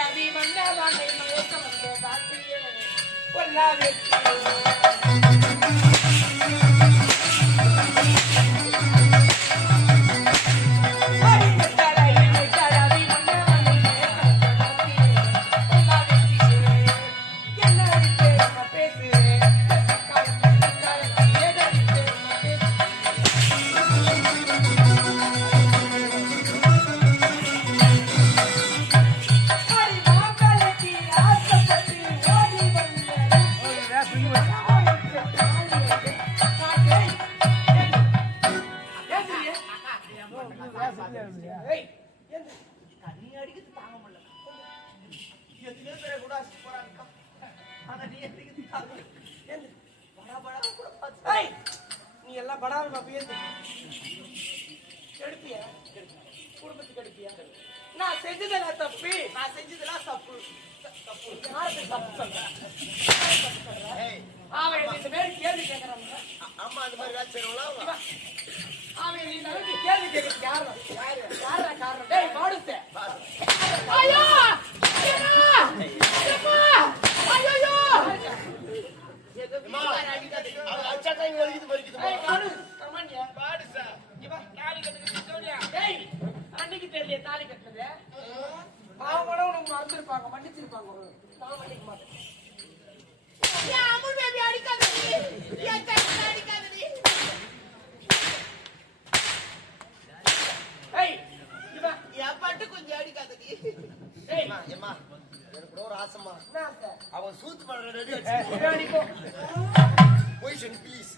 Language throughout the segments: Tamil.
அபி மன்னவானை மயக்க வந்த காட்டியே பொல்லா வெற்றி நீ அடிக்கிறது தாங்க முடியல. எத்தனையோ பேரை கூட போறாங்கக்கா நீ அடிக்கிறது தாங்க. படா படா கூட பார்த்து. நீ எல்லாம் எடுப்பியா குடும்பத்துக்கு எடுப்பியா நான் செஞ்சதெல்லாம் தப்பு. நான் செஞ்சதெல்லாம் தப்பு. தப்பு. தப்பு சொல்ற? ஏய், அவன் இந்த கேள்வி கேட்கறான் அ- அம்மா அந்த மாதிரி வேலை செய்யறவங்களா? அவன் இந்த அளவுக்கு கேள்வி கேட்கறது யாரு? யாரு காரணம்? டேய் மாடுத்தே. ஐயோ! ஐயோ அன்னைக்கு தெரியல தாலி கட்டுறது. அவங்க உனக்கு மறந்துருப்பாங்க மன்னிச்சிருப்பாங்க நான் மன்னிக்க மாட்டேன் அடிக்காதடி? அடிக்காதடி? என் பட்டு கொஞ்சம் அடிக்காதடி. எனக்கு கூட ஒரு ஆசைம்மா. என்ன ஆசை? அவன் சூத்து பண்ற ரெடி இவன் அடிப்போ. பொசிஷன் ப்ளீஸ்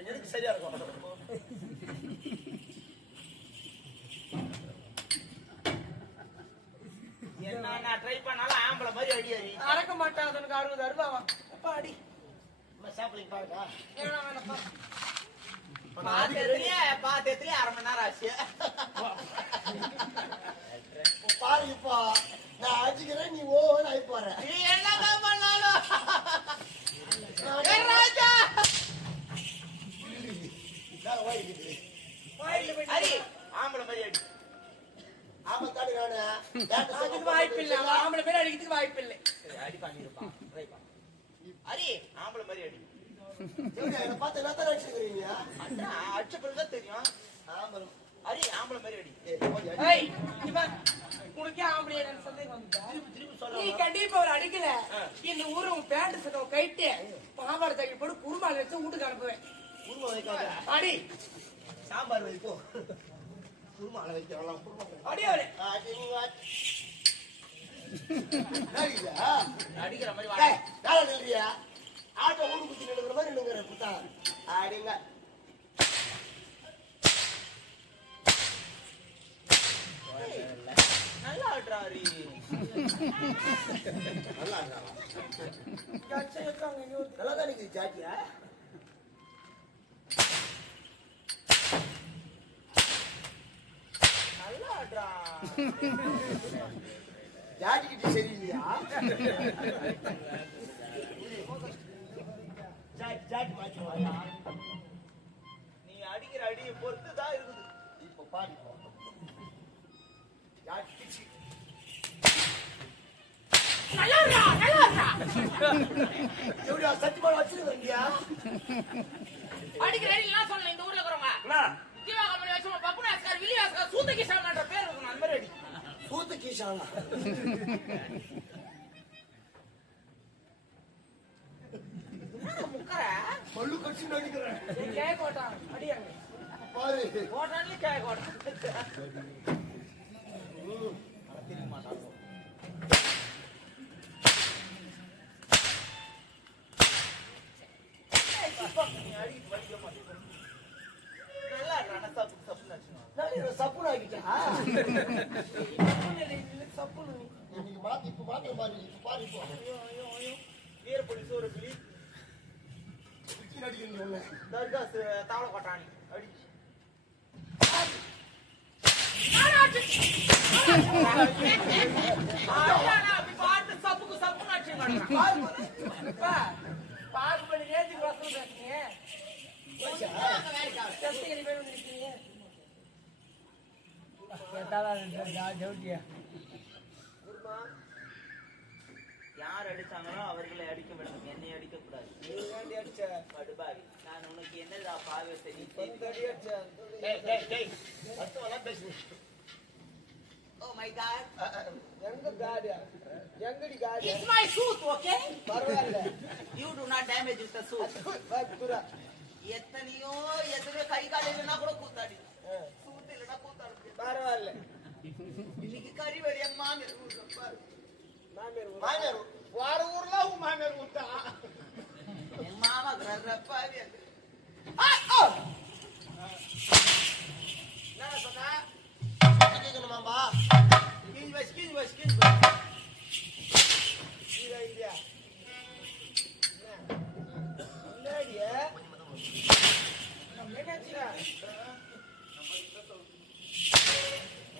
எனக்கு சரியா இருக்கும்? என்ன நான் ட்ரை பண்ணாலும் ஆம்பளை மாதிரி அடியாரு அடக்க மாட்டாதனுக்கு அறுபது அறுபாவா அப்பா அடி. சாப்பிடுங்க பாருடா. பாத்ததுலயே அரை மணி நேரம் ஆச்சு. பாரு இப்போ நான் அடிக்கிறேன் நீ ஓ ஆகி போற. நீ என்னதான் பண்ணாலும். ராஜா. ஆம்பளை மாதிரி அடி. நானு. அதுக்கு வாய்ப்பு இல்லை. ஆம்பளை பேர் அடிக்கிறதுக்கு வாய்ப்பு இல்லை. அடி பண்ணிருப்பான் ஹரி ஆம்பளை மாதிரி அடி. என்ன பார்த்து பிறகுதான் தெரியும். ஆமாம் ஹரி ஆம்பளை மாதிரி அடி. உனக்கே ஆம்பளை சந்தேகம் வந்துட்டா நீ கண்டிப்பா ஒரு அடிக்கல. இந்த ஊரு உன் பேண்ட் சட்டை கைட்டு பாவாடை தக்கி போட்டு குருமால வச்சு வீட்டுக்கு அனுப்புவேன். குருமா வைக்காத. அடி. சாம்பார் வைப்போ குருமால வைக்கலாம் குருமா அடி அவரு அடிக்கிற மாதிரி அடிங்க நல்லா ஆடுறா ஹரி நல்லா தான் இருக்குது ஜாக்கியா நல்லா ஆடுறா ஜாக்கிக்கிட்ட சரியில்லையா ஜாக்கி ஜாக்கி மாற்றி வாயா நீ அடிக்கிற அடியை பொறுத்து தான் இருக்குது. இப்போ பாடி சத்தியமான வச்சிருக்கீங்க அடிக்கிற அடி எல்லாம் சொல்லணும் இந்த ஊர்ல இருக்கிறவங்க. ஜீவா கம்பெனி வச்சு பப்பு நாஸ்கார் வில்லி நாஸ்கார் சூத்த கிஷான்ற பேர் இருக்கணும் அந்த மாதிரி அடி. சூத்து கீஷானா மல்லு கட்சி நடிக்கிறேன் நீ கேட்க மாட்டான் அடியாங்க பாரு ஓட்டானே கேட்க ஓட்ட நல்லா ஆடுறா சப்பு சப்புன்னு அடிச்சுக்கணும் நான் இவனை சப்புன்னு ஆக்கிட்டா சப்புன்னு நீ. இன்னைக்கு மாத்தி இப்ப மாத்திர பாரு இப்ப பாரு இப்போ வீர போலீஸ் ஒரு கிளி குச்சி நடிக்கிறீங்க உன்னை தர்காஸ் தாவள கொட்டாணி அடி அப்படி பாட்டு சப்புக்கு சப்புன்னு அடிச்சுக்கணும் அப்பா, பாகுபலி ரேஞ்சுக்கு வசனம் பேசுறீங்க ரசிகரி பேர் வந்து நிக்கிறீங்க. குருமா யார் அடிச்சாங்களோ அவர்களை அடிக்க வேண்டும் என்னை அடிக்க கூடாது நீ வேண்டி அடிச்ச. படுபாவி. நான் உனக்கு என்னடா பாவத்தை நீ பத்து அடி அடிச்ச. டேய் டேய் டேய். அர்த்தமெல்லாம் பேசுங்க. ஓ மை காட் எங்க காடியா எங்கடி காடி இட்ஸ் மை சூட் ஓகே பரவாயில்ல. You do not damage with the suit பயப்புறா எத்தனையோ எத்தனையோ கை கால் இல்லைன்னா கூட கூத்தாடி. சூட் இல்லைன்னா கூத்தாடி. பரவாயில்ல. இன்னைக்கு கறி ஊர்ல பாரு. மாமியார் ஊர். ஊர். வார ஊர்ல உன் மாமியார் ஊட்டா என் மாமா ரப்பாவி. என்ன சொன்னா கேட்கணுமாம்பா கீழ் வச்சு கீழ் வச்சு கீழ் வச்சு இந்தியா.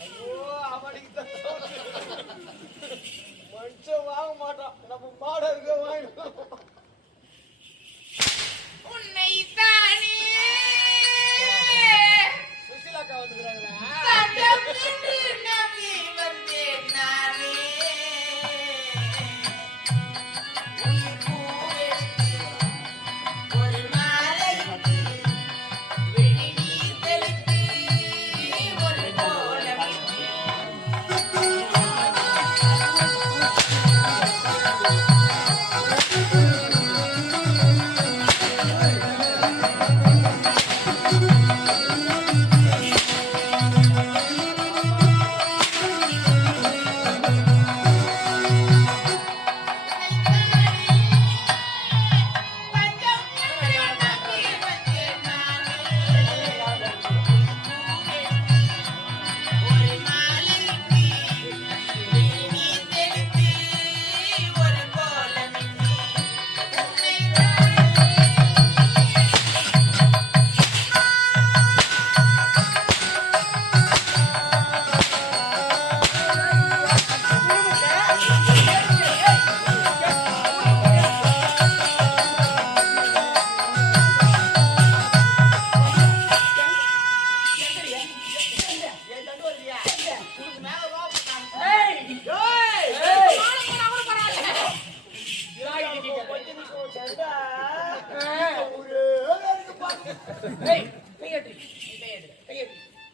ஐயோ அவனுக்கு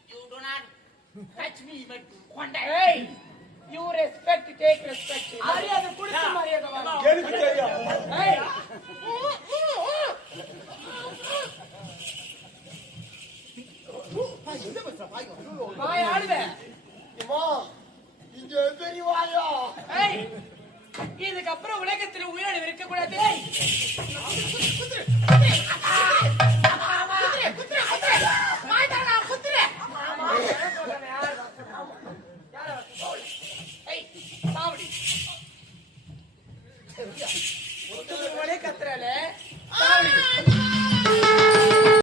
You do not touch me, but கொண்டை. ஏய் யூ ரெஸ்பெக்ட் டேக் ரெஸ்பெக்ட் மரியாதை கொடுத்து மரியாதை வாங்க. எனக்கு தெரியும் ஏய்